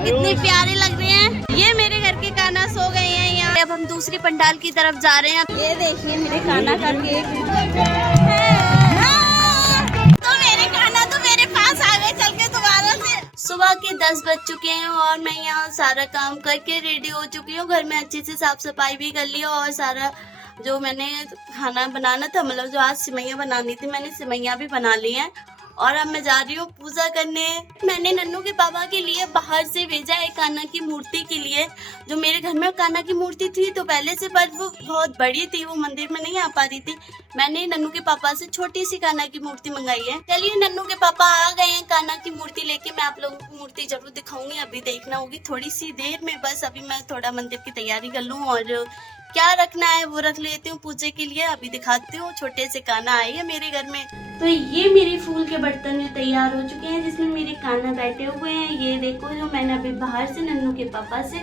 कितने प्यारे लग रहे हैं। ये मेरे घर के कान्हा सो गए हैं यहाँ। अब हम दूसरी पंडाल की तरफ जा रहे हैं। ये देखिए मेरे कान्हा का केक। तो मेरे कान्हा तो मेरे पास आ गए चल के दोबारा से। सुबह के 10 बज चुके हैं और मैं यहाँ सारा काम करके रेडी हो चुकी हूँ। घर में अच्छे से साफ सफाई भी कर ली और सारा जो मैंने खाना बनाना था, मतलब जो आज सिमैया बनानी थी, मैंने सिमैया भी बना ली है। और अब मैं जा रही हूँ पूजा करने। मैंने नन्नू के पापा के लिए बाहर से भेजा है कान्हा की मूर्ति के लिए। जो मेरे घर में कान्हा की मूर्ति थी तो पहले से, पर वो बहुत बड़ी थी, वो मंदिर में नहीं आ पा रही थी। मैंने नन्नू के पापा से छोटी सी कान्हा की मूर्ति मंगाई है। चलिए नन्नू के पापा आ गए हैं कान्हा की मूर्ति लेके। मैं आप लोगों को मूर्ति जरूर दिखाऊंगी, अभी देखना होगी थोड़ी सी देर में। बस अभी मैं थोड़ा मंदिर की तैयारी कर लूँ और क्या रखना है वो रख लेती हूँ पूजे के लिए। अभी दिखाती हूँ। छोटे से कान्हा आई है मेरे घर में। तो ये मेरे फूल के बर्तन तैयार हो चुके हैं जिसमें मेरे कान्हा बैठे हुए हैं। ये देखो जो मैंने अभी बाहर से नन्नू के पापा से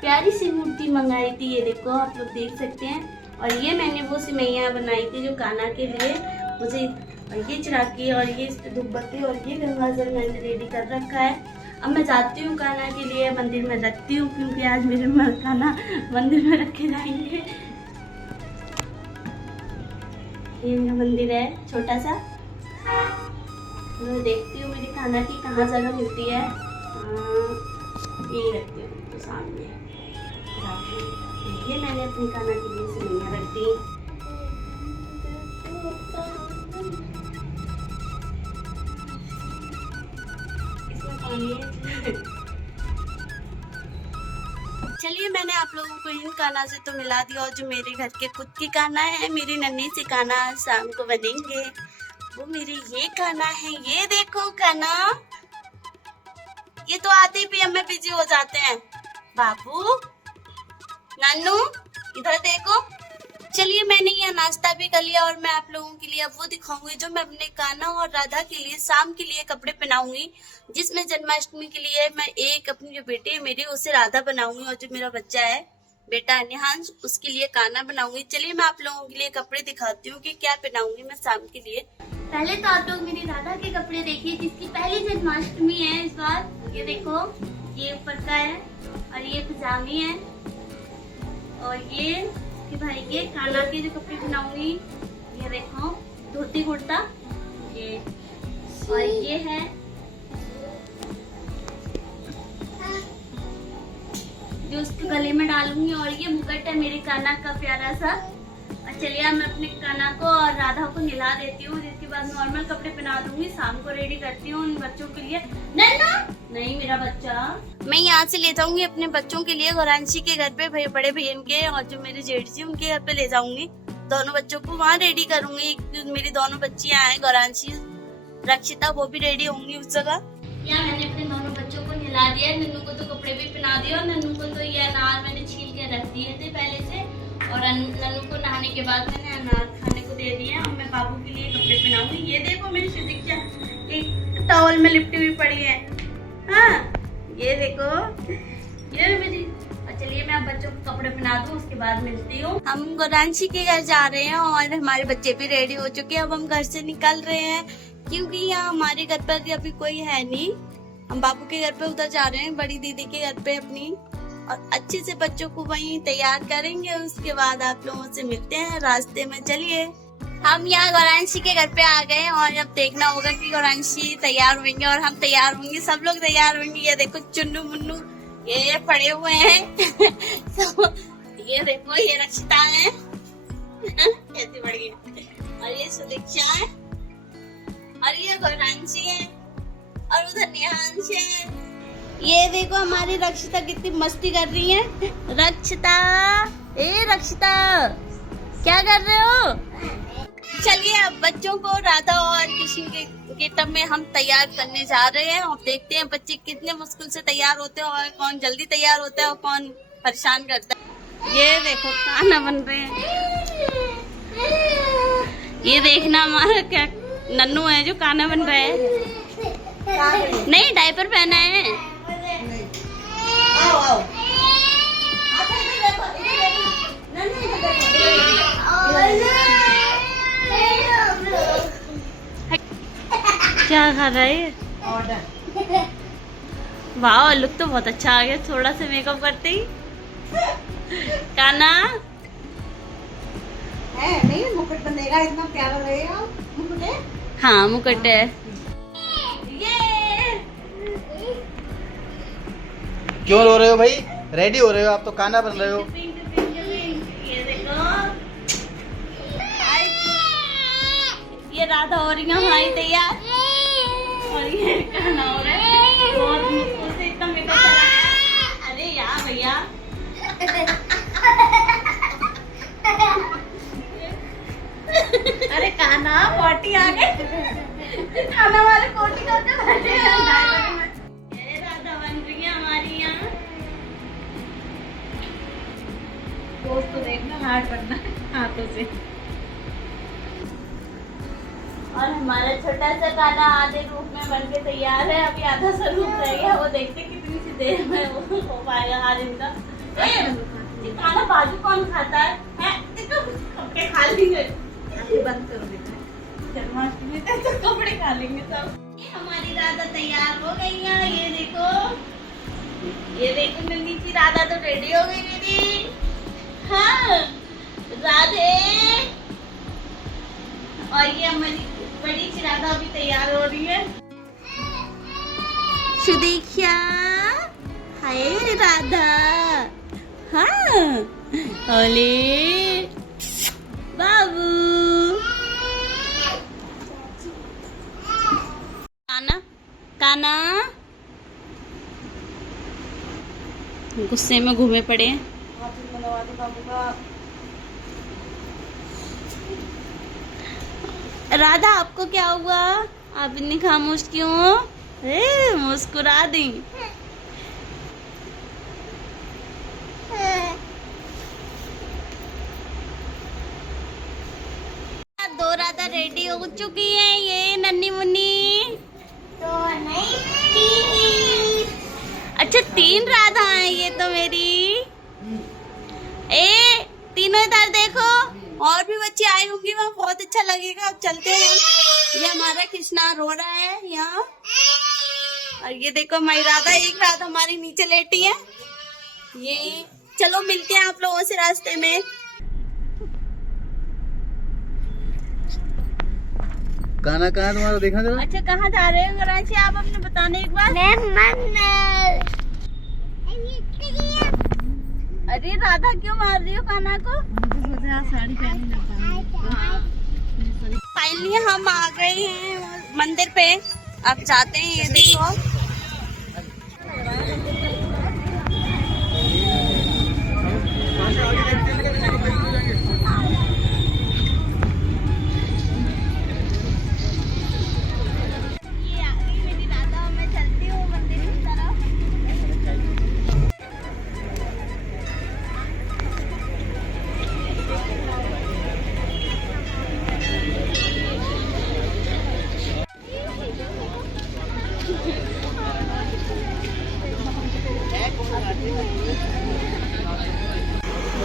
प्यारी सी मूर्ति मंगाई थी। ये देखो आप लोग देख सकते हैं। और ये मैंने वो सिमैया बनाई थी जो कान्हा के लिए मुझे। और ये चिरागी और ये धूपबत्ती और ये गंगा जल मैंने रेडी कर रखा है। अब मैं जाती हूँ कान्हा के लिए मंदिर में रखती हूँ, क्योंकि आज मेरे कान्हा मंदिर में रखे जाएंगे। ये मेरा मंदिर है छोटा सा। मैं देखती हूँ मेरी कान्हा की कहाँ जगह मिलती है। ये रखती हूँ तो सामने। ये मैंने अपनी कान्हा के लिए सिमैया रख दी। चलिए मैंने आप लोगों को इन कान्हा से तो मिला दिया। और जो मेरे घर के खुद की कान्हा है, मेरी नन्ही सी कान्हा शाम को बनेंगे, वो मेरे ये कान्हा है। ये देखो कान्हा, ये तो आते भी हमें बिजी हो जाते हैं। बाबू नन्नू इधर देखो। चलिए मैंने ये नाश्ता भी कर लिया और मैं आप लोगों के लिए अब वो दिखाऊंगी जो मैं अपने कान्हा और राधा के लिए शाम के लिए कपड़े पहनाऊंगी। जिसमें जन्माष्टमी के लिए मैं एक अपनी जो बेटी है मेरी उसे राधा बनाऊंगी और जो मेरा बच्चा है बेटा निहांश उसके लिए कान्हा बनाऊंगी। चलिए मैं आप लोगों के लिए कपड़े दिखाती हूँ कि क्या पहनाऊंगी मैं शाम के लिए। पहले तो आप लोग मेरी राधा के कपड़े देखिए जिसकी पहली जन्माष्टमी है इस बार। ये देखो ये ऊपर का है और ये पजामी है और ये कि भाई के कान्हा के जो कपड़े बनाऊंगी। ये देखो धोती कुर्ता ये, और ये है जो उसके गले में डालूंगी। और ये मुकुट है मेरे कान्हा का प्यारा सा। और चलिए मैं अपने कान्हा को और राधा को नहला देती हूँ, जिसके बाद नॉर्मल कपड़े पहना दूंगी। शाम को रेडी करती हूँ उन बच्चों के लिए। नहीं मेरा बच्चा मैं यहाँ से ले जाऊंगी अपने बच्चों के लिए गौरांशी के घर पे, बड़े बहन के और जो मेरे जेठ जी उनके घर पे ले जाऊंगी। दोनों बच्चों को वहाँ रेडी करूंगी। मेरी दोनों बच्चियाँ हैं गौरांशी रक्षिता, वो भी रेडी होंगी उस जगह। यहाँ मैंने अपने दोनों बच्चों को नहला दिया। नन्नू को तो कपड़े भी पहना दिया और नन्नू को तो ये अनार मैंने छील के रख दिए थे पहले से। और नन्नू को नहाने के बाद मैंने अनार खाने को दे दिया। और मैं बाबू के लिए कपड़े पहनाऊंगी। ये देखो मेरी सुदीक्षा एक टॉवल में लिपटी हुई पड़ी है। हाँ ये देखो ये मेरी। चलिए मैं अब बच्चों को कपड़े पहना दूँ उसके बाद मिलती हूँ। हम गौरांशी के घर जा रहे हैं और हमारे बच्चे भी रेडी हो चुके हैं। अब हम घर से निकल रहे हैं क्योंकि यहाँ हमारे घर पर अभी कोई है नहीं। हम बाबू के घर पे उधर जा रहे हैं, बड़ी दीदी के घर पे अपनी, और अच्छे से बच्चों को वहीं तैयार करेंगे। उसके बाद आप लोगों से मिलते हैं रास्ते में। चलिए हम यहाँ गौरांशी के घर पे आ गए और अब देखना होगा कि गौरांशी तैयार होंगे और हम तैयार होंगे, सब लोग तैयार होंगे। ये देखो चुन्नू मुन्नू ये पड़े हुए हैं तो ये देखो ये रक्षिता है कैसी बड़ी है, और ये सुदीक्षा है और ये गौरांशी है और उधर निहांश है। ये देखो हमारी रक्षिता कितनी मस्ती कर रही है। रक्षिता ए रक्षिता क्या कर रहे हो। चलिए अब बच्चों को राधा और कृष्ण के गेटअप में हम तैयार करने जा रहे हैं और देखते हैं बच्चे कितने मुश्किल से तैयार होते हैं और कौन जल्दी तैयार होता है और कौन परेशान करता है। ये देखो खाना बन रहे हैं। ये देखना हमारा क्या नन्नू है जो खाना बन रहा है। नहीं डायपर पहना है। क्या खा रहा है? वाह, लुक तो बहुत अच्छा आ गया थोड़ा सा मेकअप करते ही। काना है नहीं, मुकुट बनेगा, इतना प्यारा लगेगा मुकुट है। हाँ मुकुट है। ये क्यों रो रहे हो भाई? रेडी हो रहे हो आप तो, काना बन रहे हो। पिंक पिंक पिंक, ये देखो। ये राधा हो रही है हमारी तैयार, और ये काना हो रहा है। बहुत मुश्किल से इतना मेकअप करा। अरे यार भैया अरे काना पॉटी आ गई, काना वाले पॉटी करके बैठे हैं। ये राधा बन रही है हमारी यहाँ। दोस्त को देखना हार्ड बनना है हाथों से। और हमारा छोटा सा काना आधे रूप में बन के तैयार है, अभी आधा सा रूप रह गया, वो देखते कितनी सी देर में वो हो पाएगा आज इनका। ये काना बाजू कौन खाता है? देखो कपड़े खा लेंगे। बंद करो बेटा, जन्माष्टमी तक तो कपड़े खा लेंगे सब। ये हमारी राधा तैयार हो गई है, ये देखो, ये देखो नन्ही सी राधा तो रेडी हो गई मेरी। हाँ राधे। और ये हमारी बड़ी सी राधा अभी तैयार हो रही है। सुदीक्षा, हाय राधा। हाँ ओले बाबू। काना काना गुस्से में घूमे पड़े हैं। राधा आपको क्या हुआ? आप इतनी खामोश क्यों हो? मुस्कुरा दी। दो राधा रेडी हो चुकी है, ये नन्ही मुन्नी तो नहीं, तीन। अच्छा 3 राधा है ये तो मेरी। तीनों इधर देखो, और भी बच्चे आए होंगे वहाँ, बहुत अच्छा लगेगा। अब चलते हैं। ये हमारा कृष्णा रो रहा है यहाँ, और ये देखो हमारी राधा, एक राधा हमारी नीचे लेटी है। ये चलो मिलते हैं आप लोगों से रास्ते में। काना कहाँ तुम्हारा देखा जरा? अच्छा कहाँ जा रहे हो गराची, आप अपने बताने एक बार। अरे राधा क्यों मार रही हो काना को? साड़ी पहनी लगता। फाइनली हम आ गए हैं मंदिर पे, अब जाते हैं। ये देखो ये आ गई मेरी राधा, मैं चलती हूँ मंदिर की तरफ।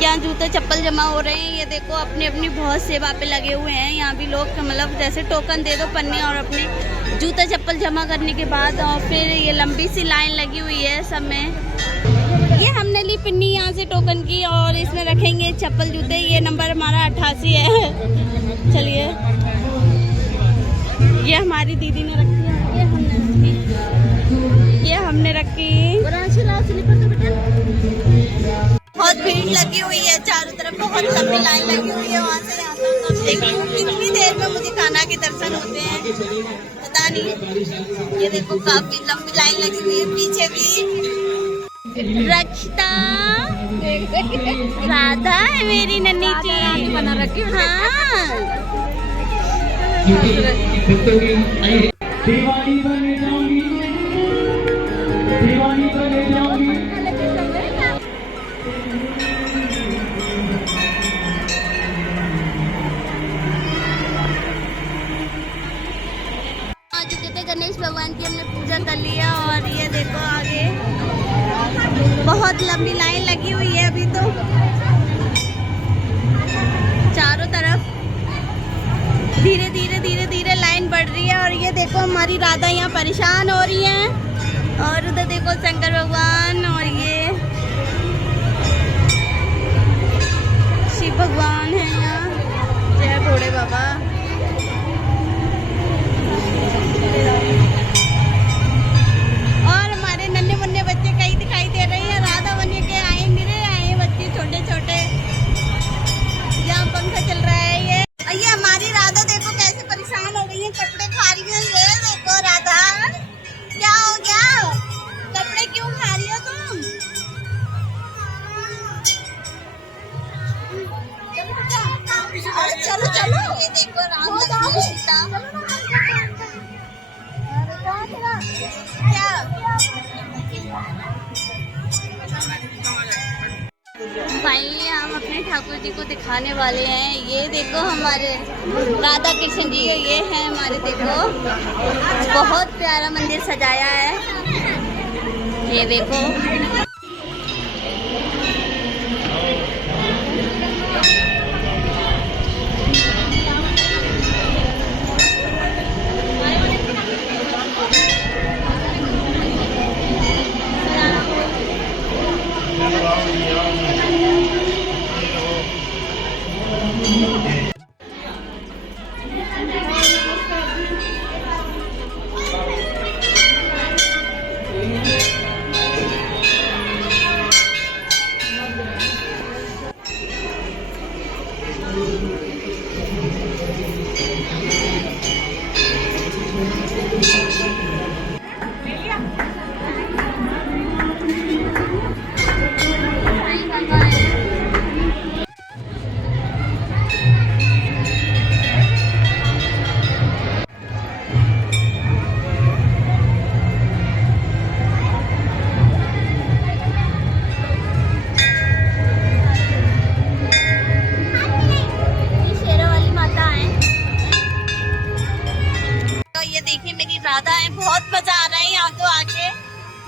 यहाँ जूते चप्पल जमा हो रहे हैं। ये देखो अपनी अपनी बहुत सेवा पे लगे हुए हैं यहाँ भी लोग, मतलब जैसे टोकन दे दो पन्ने, और अपने जूते चप्पल जमा करने के बाद और फिर ये लंबी सी लाइन लगी हुई है सब में। ये हमने ली पिन्नी यहाँ से टोकन की, और इसमें रखेंगे चप्पल जूते। ये नंबर हमारा 88 है। चलिए, ये हमारी दीदी ने रखी है, ये हमने रखी। बहुत भीड़ लगी हुई है चारों तरफ, बहुत लंबी लाइन लगी हुई है वहाँ से यहाँ तक। अब देखो कितनी देर में मुझे कान्हा के दर्शन होते हैं पता नहीं। ये देखो काफी लंबी लाइन लगी हुई है, पीछे भी रक्षिता राधा है मेरी नन्ही सी बना रखी। हाँ दीवानी बने जाऊंगी, दीवानी बने जाऊंगी। आ चुके थे, गणेश भगवान की हमने पूजा कर लिया, और ये देखो आगे बहुत लंबी लाइन लगी हुई है अभी तो चारों तरफ। धीरे धीरे धीरे धीरे लाइन बढ़ रही है, और ये देखो हमारी राधा यहाँ परेशान हो रही है, और उधर देखो शंकर भगवान और ये शिव भगवान है यहाँ। जय भोले बाबा। और हमारे नन्हे मुन्ने बच्चे कई दिखाई दे रहे हैं। राधा बन के आए मेरे आए बच्चे छोटे छोटे। यहाँ पंखा चल रहा है ये हमारी राधा देखो कैसे परेशान हो गई है, कपड़े खा रही है। ये देखो राधा, क्या हो गया? कपड़े क्यों खा रही हो तुम? चलो चलो, ये देखो राम लक्ष्मण सीता। क्या भाई हम अपने ठाकुर जी को दिखाने वाले हैं। ये देखो हमारे राधा कृष्ण जी, ये है हमारे, देखो बहुत प्यारा मंदिर सजाया है। ये देखो राधा है। बहुत मजा आ रहा है यहाँ तो आके।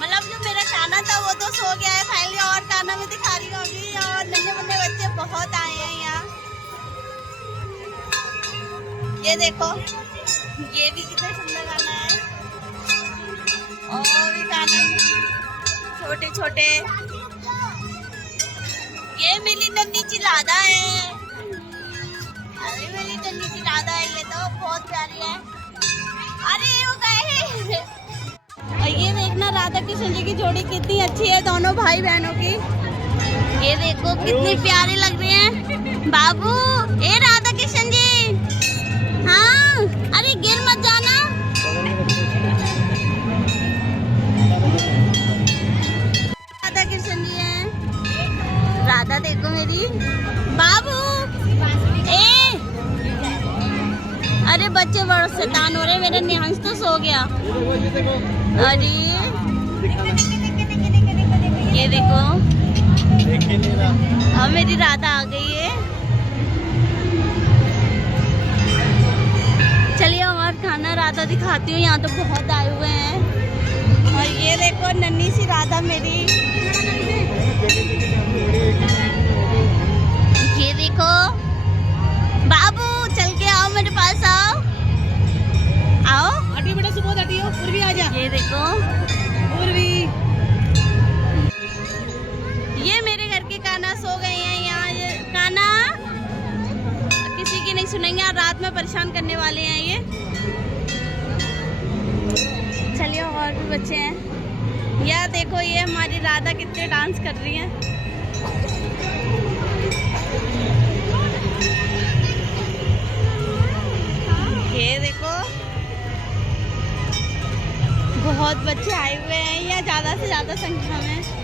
मतलब जो मेरा काना था वो तो सो गया है फाइनली, और काना में दिखा रही होगी। और नन्हे मुन्ने बच्चे बहुत आए हैं यहाँ। ये देखो, ये भी कितना सुंदर गाना है। और भी गाना छोटे छोटे। ये मेरी नन्ही सी राधा है। अरे मेरी नन्ही सी राधा है, ये तो बहुत प्यारी है। अरे वो गए। और ये देखना राधा कृष्ण जी की जोड़ी कितनी अच्छी है, दोनों भाई बहनों की। ये देखो कितनी प्यारी लग रही हैं। बाबू, ए राधा कृष्ण जी, हाँ अरे गिर मत जाना। राधा कृष्ण जी हैं। राधा देखो मेरी। बाबू ए, अरे बच्चे बड़े शैतान हो रहे। मेरा निहांश तो सो गया। अरे ये देखो, अब मेरी राधा आ गई है। चलिए और खाना राधा दिखाती हूँ। यहाँ तो बहुत आए हुए हैं। और ये देखो नन्ही सी राधा मेरी। ये देखो बाबू, चल के आओ मेरे पास, आओ आओ। हटी बेटा, सुबह हटी हो। पूर्वी आ जा। ये देखो पूर्वी, ये मेरे घर के काना सो गए हैं यहाँ। ये काना किसी की नहीं सुनेंगे, और रात में परेशान करने वाले हैं ये। चलिए और भी बच्चे हैं। यह देखो, ये हमारी राधा कितने डांस कर रही हैं। ये देखो बहुत बच्चे आए हुए हैं यहाँ, ज्यादा से ज्यादा संख्या में।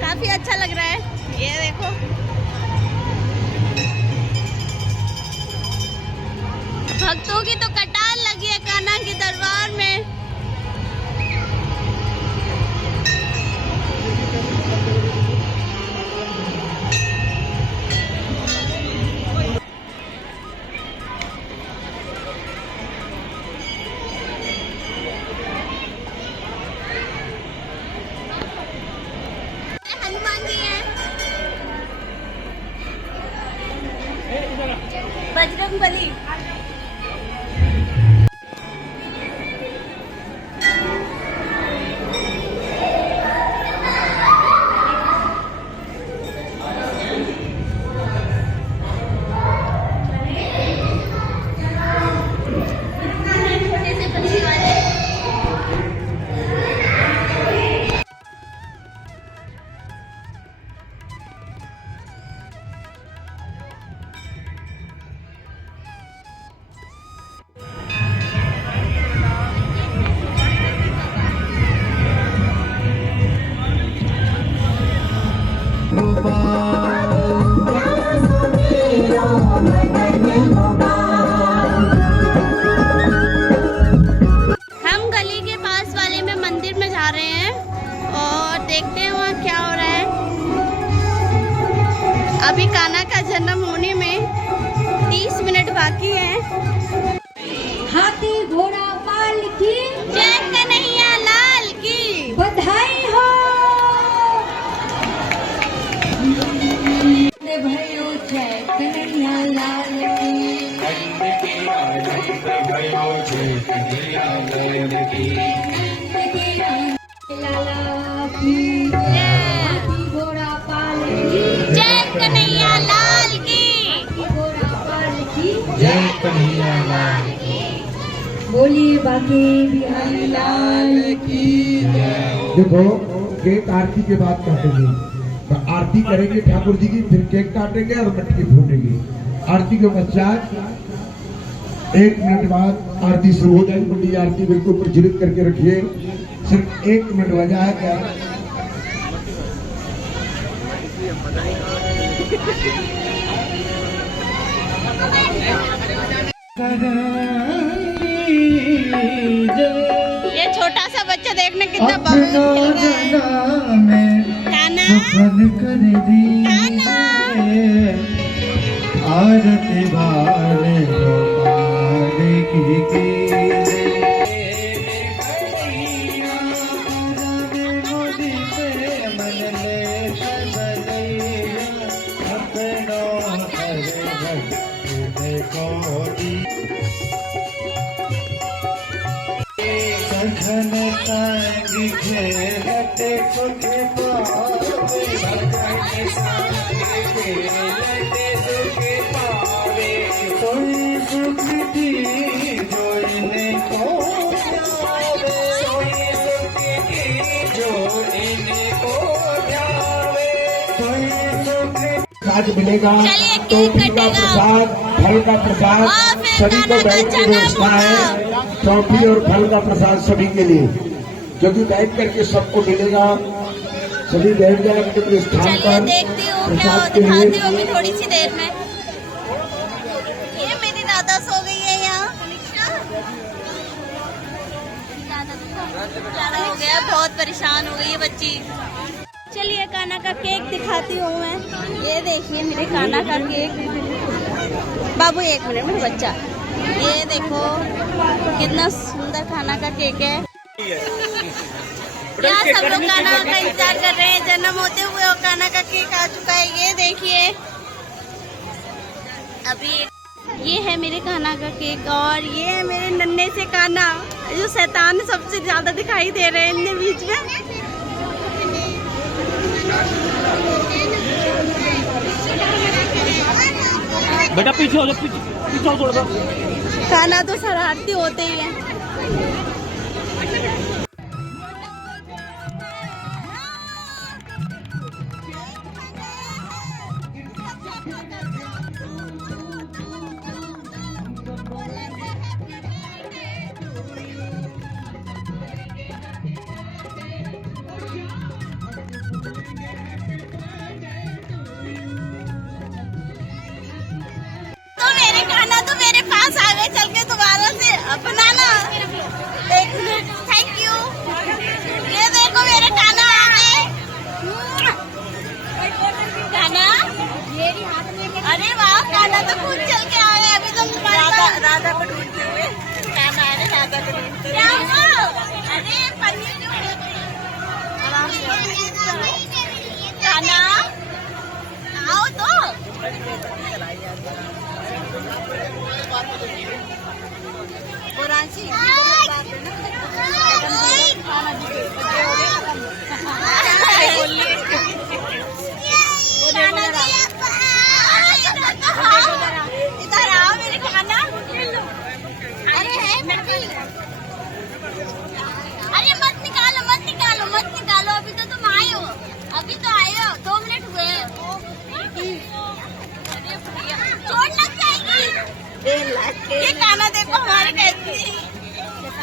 काफी अच्छा लग रहा है। ये देखो भक्तों की तो कतार लगी है कान्हा के दरबार में। हनुमान जी हैं, बजरंग बली। अभी कान्हा का जन्म होने में 30 मिनट बाकी है। हाथी घोड़ा पाल की जय कन्हैया लाल की बधाई हो। भयो जय कन्हैया लाल की। लाला की हाथी घोड़ा पाल की जय कन्हैया लाल की घोड़ा पाल की जय कन्हैया लाल बोलिए बाकी बिहारी लाल की। देखो केक आरती के बाद काटेंगे, तो आरती करेंगे ठाकुर जी की, फिर केक काटेंगे और मटकी फोड़ेंगे। आरती के पश्चात 1 मिनट बाद आरती शुरू हो जाएगी। पंडित जी आरती बिल्कुल प्रज्वलित करके रखिए, सिर्फ 1 मिनट बजा है क्या। ये छोटा सा बच्चा देखने कितना बबलू खेल रहा है। कान्हा कान्हा आरती भाले आज मिलेगा चलिए, तो केक का कटेगा। प्रसाद, फल का प्रसाद और फिर सभी को खाना का बैठ की चना व्यवस्था है। ट्रॉफी और फल का प्रसाद सभी के लिए, जो कि बैठ करके सबको मिलेगा। सभी बैठ जाए अपने स्थान चलिए पर देखती हूँ क्या प्रसाद के दिखाती लिए। हूँ अभी थोड़ी सी देर में। ये मेरी दादा सो गई है यहाँ। ज्यादा हो गया, बहुत परेशान हो गई है बच्ची। चलिए कान्हा का केक दिखाती हूँ मैं। ये देखिए मेरे कान्हा का केक। बाबू 1 मिनट मेरे बच्चा, ये देखो कितना सुंदर कान्हा का केक है। क्या सब लोग कान्हा का इंतजार कर रहे हैं जन्म होते हुए, और कान्हा का केक आ चुका है। ये देखिए अभी ये है मेरे कान्हा का केक, और ये है मेरे नन्हे से कान्हा जो शैतान सबसे ज्यादा दिखाई दे रहे हैं इनके बीच में। बेटा पीछे हो जाओ, पीछे हो थोड़ा सा। कान्हा तो शरारती होते ही है। तो मेरे कान्हा तो मेरे पास आ गए चल के दोबारा से। बनाना 1 मिनट, थैंक यू। ये देखो मेरे कान्हा आ गए। कान्हा, अरे वाह कान्हा तो खुद चल के आ गए। अभी तुम राधा को ढूंढते हुए कान्हा आ रहे, राधा को ढूंढते हुए। अरे पन्नी कान्हा आओ तो। बुरांशी इधर आओ मेरे खाना। अरे है अरे मत निकालो मत निकालो मत निकालो, अभी तो तुम आए हो, अभी तो आए हो, 2 मिनट हुए। चोट लग जाएगी। ये कान्हा देखो हमारे कैसे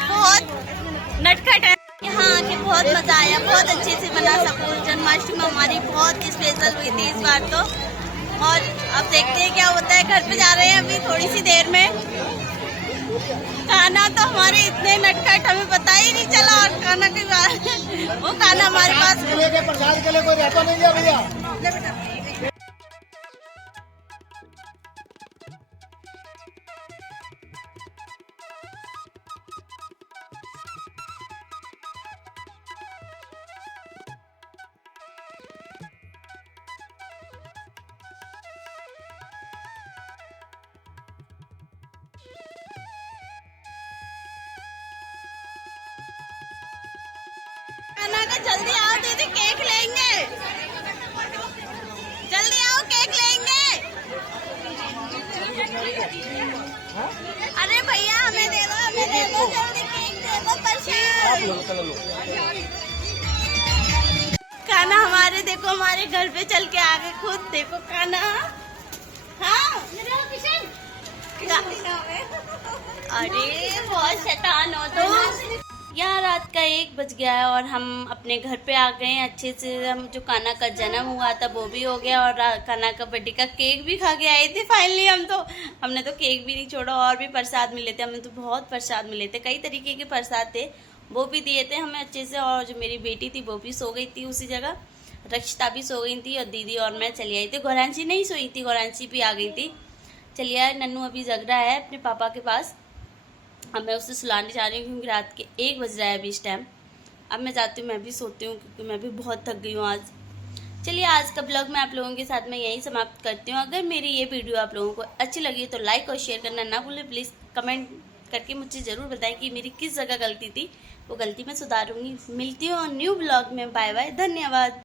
बहुत नटखट है। यहाँ आके बहुत मजा आया, बहुत अच्छे से बना सब कुछ। जन्माष्टमी हमारी बहुत स्पेशल हुई थी इस बार तो। और अब देखते हैं क्या होता है। घर पे जा रहे हैं अभी थोड़ी सी देर में। कान्हा तो हमारे इतने नटखट, हमें पता ही नहीं चला। और कान्हा के बाद वो कान्हा हमारे पास प्रसाद के लिए कोई रहता नहीं है भैया। लेंगे, जल्दी आओ दीदी, केक लेंगे, जल्दी आओ केक लेंगे। अरे भैया हमें दे दो, जल्दी केक दे दो, प्रसाद। काना हमारे देखो, हमारे घर पे चल के आ गए खुद, देखो काना। हाँ अरे बहुत शैतान हो तुम। यहाँ रात का 1 बज गया है और हम अपने घर पे आ गए हैं अच्छे से। हम जो काना का जन्म हुआ था वो भी हो गया और काना का बर्थडे का केक भी खा के आए थे फाइनली। हमने तो केक भी नहीं छोड़ा और भी प्रसाद मिले थे, हमें तो बहुत प्रसाद मिले थे, कई तरीके के प्रसाद थे, वो भी दिए थे हमें अच्छे से। और जो मेरी बेटी थी वो भी सो गई थी उसी जगह, रक्षिता भी सो गई थी और दीदी और मैं चली आई थी। गौरांशी नहीं सोई थी, गौरांशी भी आ गई थी। चलिए नन्नू अभी जग रहा है अपने पापा के पास, अब मैं उसे सुलाने जा रही हूँ क्योंकि रात के 1 बज रहा है अभी इस टाइम। अब मैं जाती हूँ, मैं भी सोती हूँ क्योंकि मैं भी बहुत थक गई हूँ आज। चलिए आज का ब्लॉग मैं आप लोगों के साथ में यहीं समाप्त करती हूँ। अगर मेरी ये वीडियो आप लोगों को अच्छी लगी तो लाइक और शेयर करना ना भूलें। प्लीज़ कमेंट करके मुझे ज़रूर बताएं कि मेरी किस जगह गलती थी, वो गलती मैं सुधारूंगी। मिलती हूँ न्यू ब्लॉग में, बाय बाय, धन्यवाद।